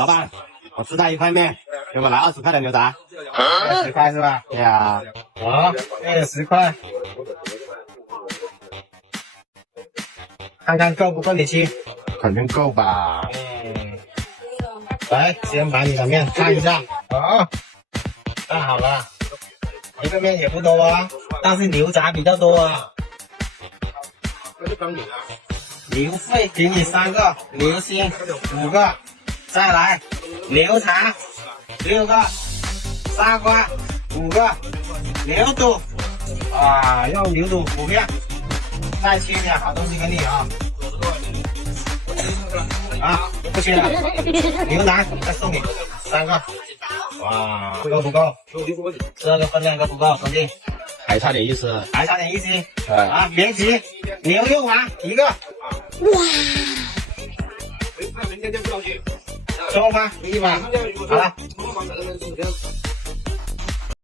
老板，我吃他一块面，给我来20块的牛杂。10块是吧？对呀，好，这有10块，看看够不够你吃。肯定够吧？来，先把你的面看一下。好，看好了，一个面也不多啊，但是牛杂比较多啊。牛肺给你3个，牛心5个，再来牛肠6个，砂瓜5个，牛肚啊，用牛肚5片，再切点好东西给你啊。啊，不切了，牛腩再送你3个，哇，够不够？12个分量够不够，兄弟？还差点意思。还差点意思对啊！别急，牛肉丸1个，哇，收吗？1把，好了。